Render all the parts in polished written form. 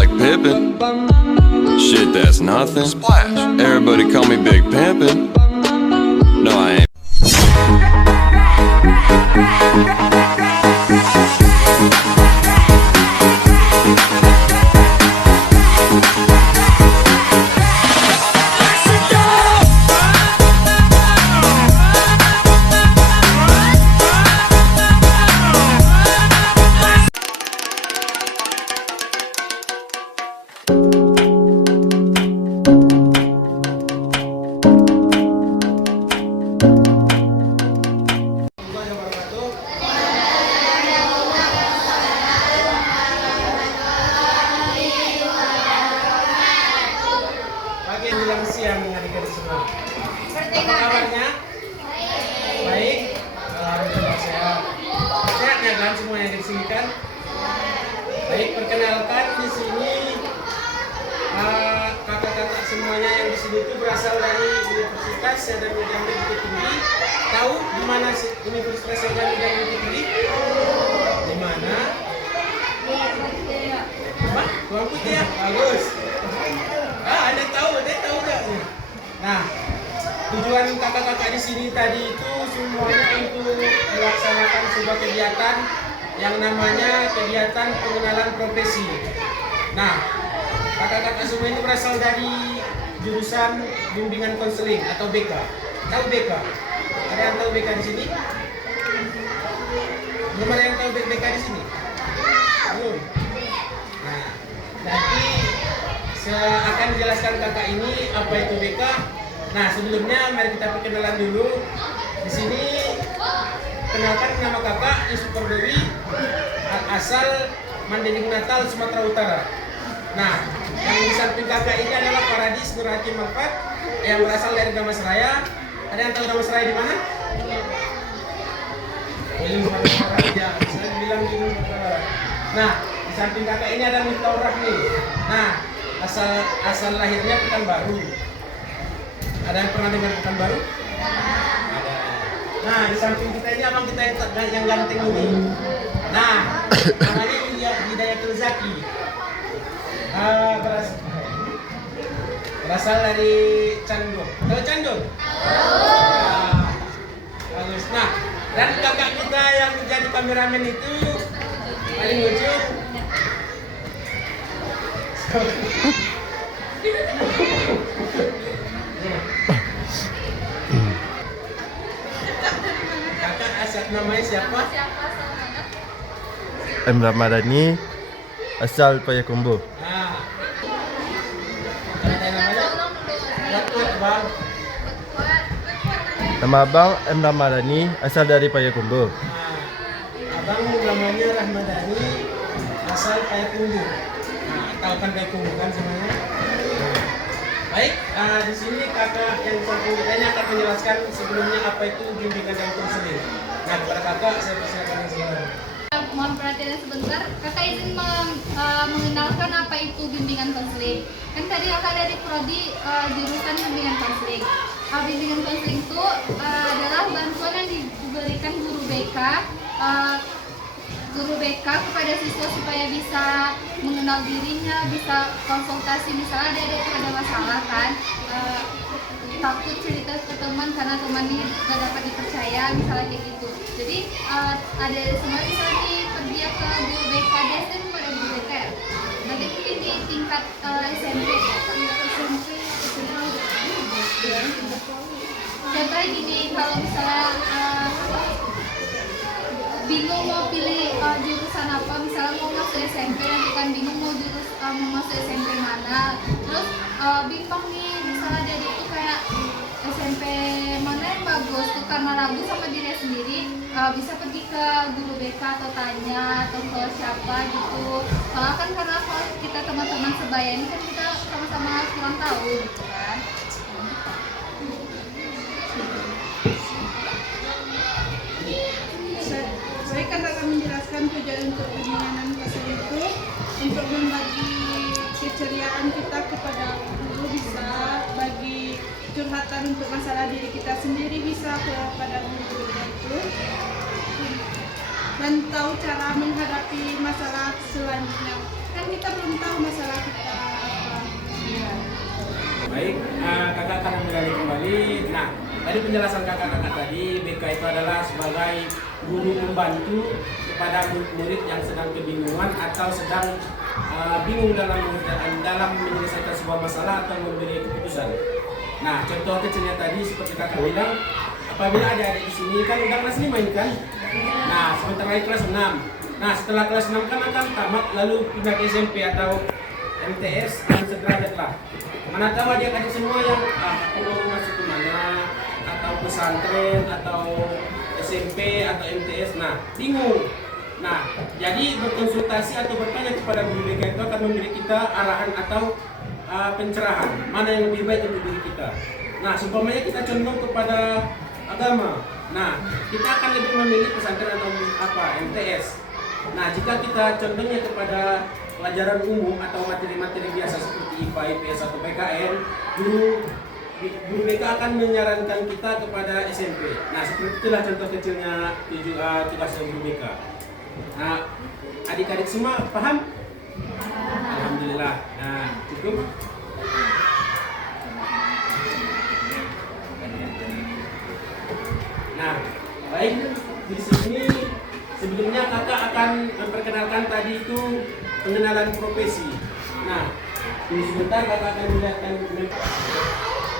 like Pippin. Shit, that's nothing. Splash. Everybody call me Big Pimpin'. No, I ain't. Menjelang siang adik-adik semua. Apa kabarnya? Baik. Alhamdulillah sehat. Sehat ya kan semuanya di sini kan? Baik, perkenalkan di sini kakak-kakak semuanya yang di sini itu berasal dari Universitas Serdang Medan Bukit Tinggi. Tahu di mana Universitas Serdang Medan Bukit Tinggi? Di mana? Apa? Tuan Putih ya? Bagus. Ada tahu enggak? Nah, tujuan kakak-kakak di sini tadi itu semuanya untuk melaksanakan sebuah kegiatan yang namanya kegiatan pengenalan profesi. Nah, kakak-kakak semua ini berasal dari jurusan bimbingan konseling atau BK. Tahu BK? Ada yang tahu BK di sini? Belum ada yang tahu BK di sini? Belum. Nah, nanti saya akan jelaskan kakak ini apa itu BK. Nah, sebelumnya mari kita perkenalan dulu. Di sini kenalkan nama kakak Yusuf Dewi, asal Mandailing Natal, Sumatera Utara. Nah, yang di samping kakak ini adalah Paradis Nur Hakim Mafat yang berasal dari Damasraya. Ada yang tahu Damasraya di mana? Ya, saya bilang di Utara. Nah, di samping kakak ini ada Miftahur Rahmi. Nah, asal lahirnya Pekanbaru. Ada yang pernah dengar Pekanbaru? Ada. Nah, di samping kita ini abang kita yang ganteng ini. Nah, namanya Hidayatul Zaki. Berasal dari Candong. Tahu Candong? Bagus. Nah, dan kakak kita yang jadi kameramen itu paling lucu. Kakak asal namanya siapa? M. Ramadhani, asal Payakumbuh. Nah, ada namanya? Bang. Nama abang M. Ramadhani, asal dari Payakumbuh. Nah, abang namanya Rahmadani, asal Payakumbuh. Nah, tahu kan Payakumbuh kan semuanya? Baik, di sini kakak yang samping kita ini akan menjelaskan sebelumnya apa itu bimbingan dan konseling. Nah, kepada kakak saya persilakan yang sekarang. Mohon perhatiannya sebentar, kakak izin mengenalkan apa itu bimbingan konseling. Kan tadi kakak dari prodi jurusan bimbingan konseling. Bimbingan konseling itu adalah bantuan yang diberikan guru BK kepada siswa supaya bisa mengenal dirinya, bisa konsultasi misalnya ada masalah kan, takut cerita ke teman karena teman ini tidak dapat dipercaya misalnya kayak gitu. Jadi ada semua bisa pergi ke guru BK DSM pada guru BK ya. Nanti mungkin di tingkat SMP. Contohnya gini, kalau misalnya bingung mau pilih jurusan apa, misalnya mau masuk SMP, nanti kan bingung mau masuk SMP mana, terus bimbang nih, misalnya dari itu kayak SMP mana yang bagus tuh, karena ragu sama diri sendiri, bisa pergi ke guru BK atau tanya atau ke siapa gitu. Soalnya kan karena kalau kita teman-teman sebaya ini kan kita sama-sama kurang tahu gitu kan. Saya akan menjelaskan tujuan untuk bimbingan konseling itu untuk membagi keceriaan kita kepada guru, bisa bagi curhatan untuk masalah diri kita sendiri, bisa kepada guru itu, dan tahu cara menghadapi masalah selanjutnya. Kan kita belum tahu masalah Nah, tadi penjelasan kakak-kakak tadi, BK itu adalah sebagai guru membantu kepada murid yang sedang kebingungan atau sedang bingung dalam menyelesaikan sebuah masalah atau memberi keputusan. Nah, contoh kecilnya tadi seperti kakak bilang, apabila adik-adik di sini kan udah kelas 5 ini kan? Nah, sebentar lagi kelas 6. Nah, setelah kelas 6 kan akan tamat lalu pindah ke SMP atau MTS dan sederajat lah. Mana tahu adik-adik semua yang aku mau masuk ke mana, atau pesantren atau SMP atau MTS, nah bingung. Nah, jadi berkonsultasi atau bertanya kepada guru BK itu akan memberi kita arahan atau pencerahan mana yang lebih baik untuk diri kita. Nah, seumpamanya kita condong kepada agama, nah kita akan lebih memilih pesantren atau MTS. Nah, jika kita condongnya kepada pelajaran umum atau materi-materi biasa seperti IPA, IPS atau PKN, guru BK akan menyarankan kita kepada SMP. Nah, seperti itulah contoh kecilnya tugas guru BK. Nah, adik-adik semua paham? Alhamdulillah. Nah, cukup. Nah, baik, di sini sebelumnya kakak akan memperkenalkan tadi itu pengenalan profesi. Nah, ini sebentar kakak akan melihatkan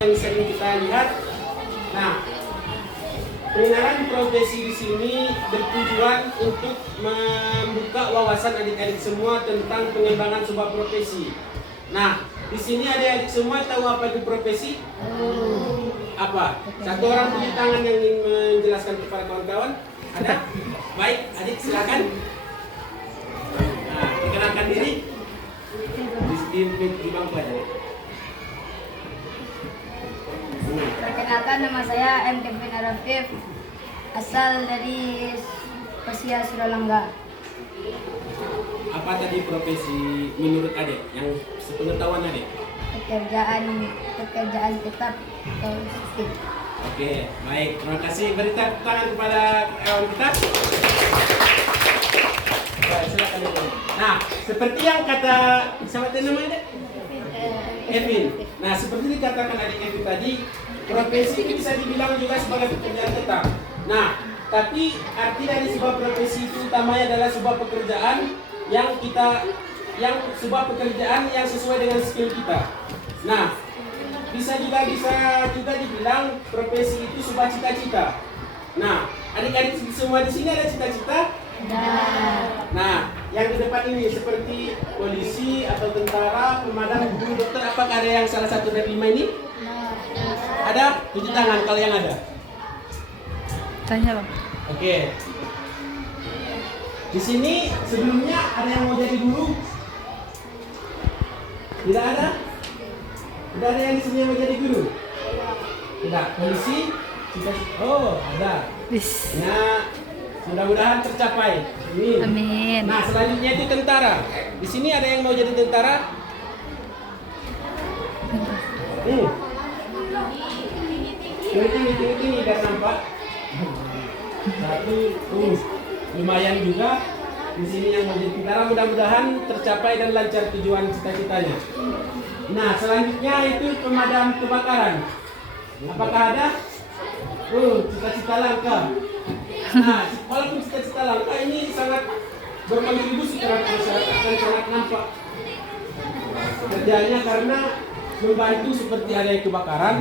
yang sering kita lihat. Nah, pengenalan profesi di sini bertujuan untuk membuka wawasan adik-adik semua tentang pengembangan sebuah profesi. Nah, di sini adik-adik semua tahu apa itu profesi? Apa? Satu orang punya tangan yang ingin menjelaskan kepada kawan-kawan? Ada? Baik, adik silakan. Nah, perkenalkan diri. Di bangku aja. Perkenalkan, nama saya M. Kevin Arafif, asal dari Persia Suralangga. Apa tadi profesi menurut adik yang sepengetahuan adik? Pekerjaan tetap atau sistem. Oke, baik. Terima kasih. Beri tepuk tangan kepada kawan kita. Baik, silakan. Nah, seperti yang kata siapa tadi namanya? Kevin. Nah, seperti dikatakan adik Kevin tadi, profesi ini bisa dibilang juga sebagai pekerjaan tetap. Nah, tapi arti dari sebuah profesi itu utamanya adalah sebuah pekerjaan yang sebuah pekerjaan yang sesuai dengan skill kita. Nah, bisa juga dibilang profesi itu sebuah cita-cita. Nah, adik-adik semua di sini ada cita-cita? Nah, yang di depan ini seperti polisi atau tentara, pemadam, guru, dokter, apakah ada yang salah satu dari 5 ini? Ada? Tunjuk tangan kalau yang ada. Tanya Bang. Oke. Di sini sebelumnya ada yang mau jadi guru? Tidak ada? Tidak ada yang di sini yang mau jadi guru? Tidak. Polisi? Oh, ada. Nah, mudah-mudahan tercapai. Amin. Amin. Nah, selanjutnya itu tentara. Di sini ada yang mau jadi tentara? Ini biar nampak. Satu, lumayan juga. Di sini yang mau jadi tentara, mudah-mudahan tercapai dan lancar tujuan cita-citanya. Nah, selanjutnya itu pemadam kebakaran. Apakah ada? Cita-cita langka. Nah, walaupun cita-cita langka ini sangat berkontribusi terhadap masyarakat dan sangat nampak kerjanya karena membantu seperti adanya kebakaran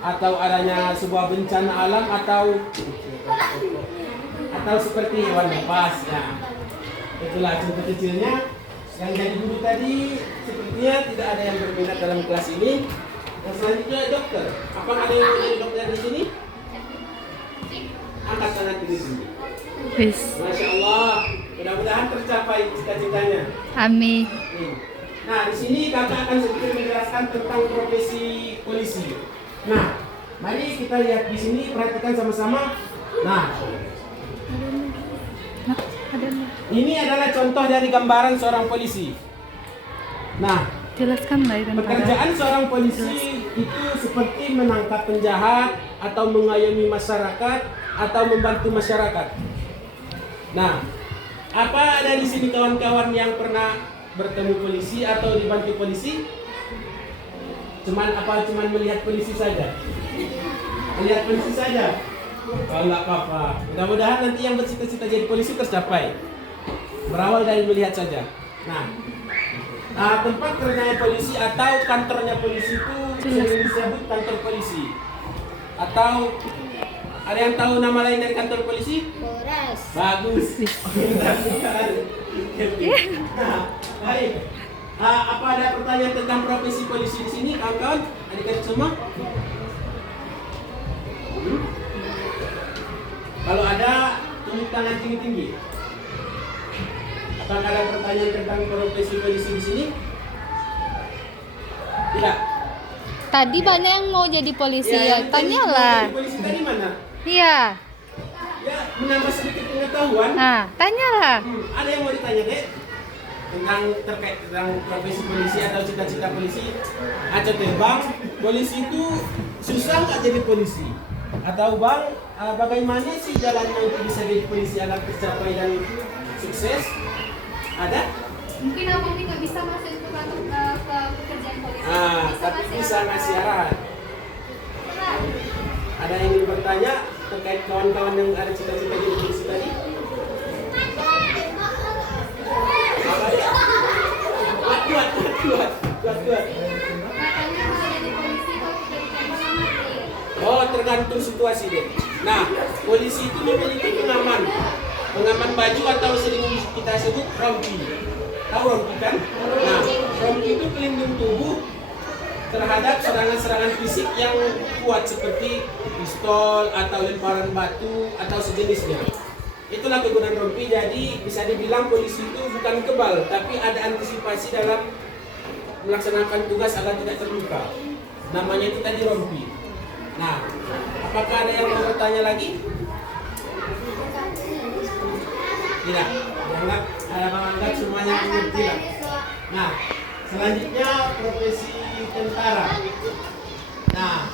atau adanya sebuah bencana alam atau seperti hewan lepas. Ya, itulah contoh kecilnya. Yang jadi guru tadi sepertinya tidak ada yang berminat dalam kelas ini. Dan selanjutnya dokter. Apa ada yang mau jadi dokter di sini? Angkat tangan di sini. Masya Allah, mudah-mudahan tercapai cita-citanya. Amin. Nah, di sini kakak akan sedikit menjelaskan tentang profesi polisi. Nah, mari kita lihat di sini, perhatikan sama-sama. Nah, ini adalah contoh dari gambaran seorang polisi. Nah, Jelaskan lah itu. pekerjaan seorang polisi itu seperti menangkap penjahat atau mengayomi masyarakat atau membantu masyarakat. Nah, apa ada di sini kawan-kawan yang pernah bertemu polisi atau dibantu polisi? Cuman melihat polisi saja? Melihat polisi saja. Oh, nggak apa-apa. Mudah-mudahan nanti yang bercita-cita jadi polisi tercapai. Berawal dari melihat saja. Nah, tempat kerjanya polisi atau kantornya polisi itu sering disebut kantor polisi. Atau ada yang tahu nama lain dari kantor polisi? Polres. Bagus. Nah, baik. Apa ada pertanyaan tentang profesi polisi di sini, kawan-kawan? Adik-adik semua? Kalau ada, tunjuk tangan tinggi-tinggi. Apakah ada pertanyaan tentang profesi polisi di sini? Tidak. Tadi banyak yang mau jadi polisi Ya, ya. yang Tanyalah. tadi polisi tadi mana? Iya. Ya, menambah sedikit pengetahuan. Nah, tanyalah. Ada yang mau ditanya, Dek? Terkait tentang profesi polisi atau cita-cita polisi. Aca Bang, polisi itu susah nggak jadi polisi? Atau Bang, bagaimana sih jalannya untuk bisa jadi polisi agar tercapai dan sukses? Ada? Mungkin abang ini nggak bisa masuk ke pekerjaan polisi. Tapi bisa ngasih arahan. Ada yang ingin bertanya terkait kawan-kawan yang ada cita-cita jadi polisi tadi? Kuat. Katanya kalau jadi polisi kalau jadi tembak mati. Oh, tergantung situasi deh. Nah, polisi itu memiliki pengaman baju atau sering kita sebut rompi. Tahu rompi kan? Nah, rompi itu pelindung tubuh terhadap serangan-serangan fisik yang kuat seperti pistol atau lemparan batu atau sejenisnya. Itulah kegunaan rompi. Jadi bisa dibilang polisi itu bukan kebal, tapi ada antisipasi dalam melaksanakan tugas agar tidak terluka. Namanya itu tadi rompi. Nah, apakah ada yang mau bertanya lagi? Tidak. Anggap semuanya mengerti lah. Nah, selanjutnya profesi tentara. Nah,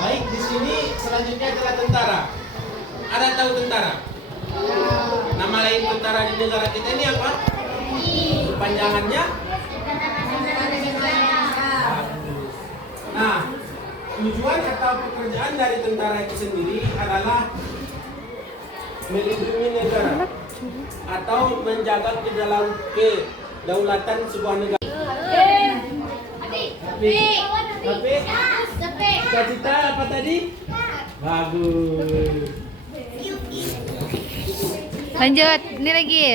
baik, di sini selanjutnya adalah tentara. Ada tahu tentara? Nama lain tentara di negara kita ini apa? Kepanjangannya? Nah, tujuan atau pekerjaan dari tentara itu sendiri adalah melindungi negara atau menjaga kedaulatan sebuah negara. Tapi cita-cita apa tadi? Bagus. Lanjut, ini lagi.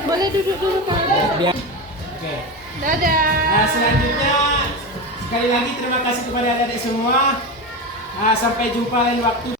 Boleh duduk dulu Kak. Oke. Dadah. Nah, selanjutnya sekali lagi terima kasih kepada adik-adik semua. Sampai jumpa lain waktu.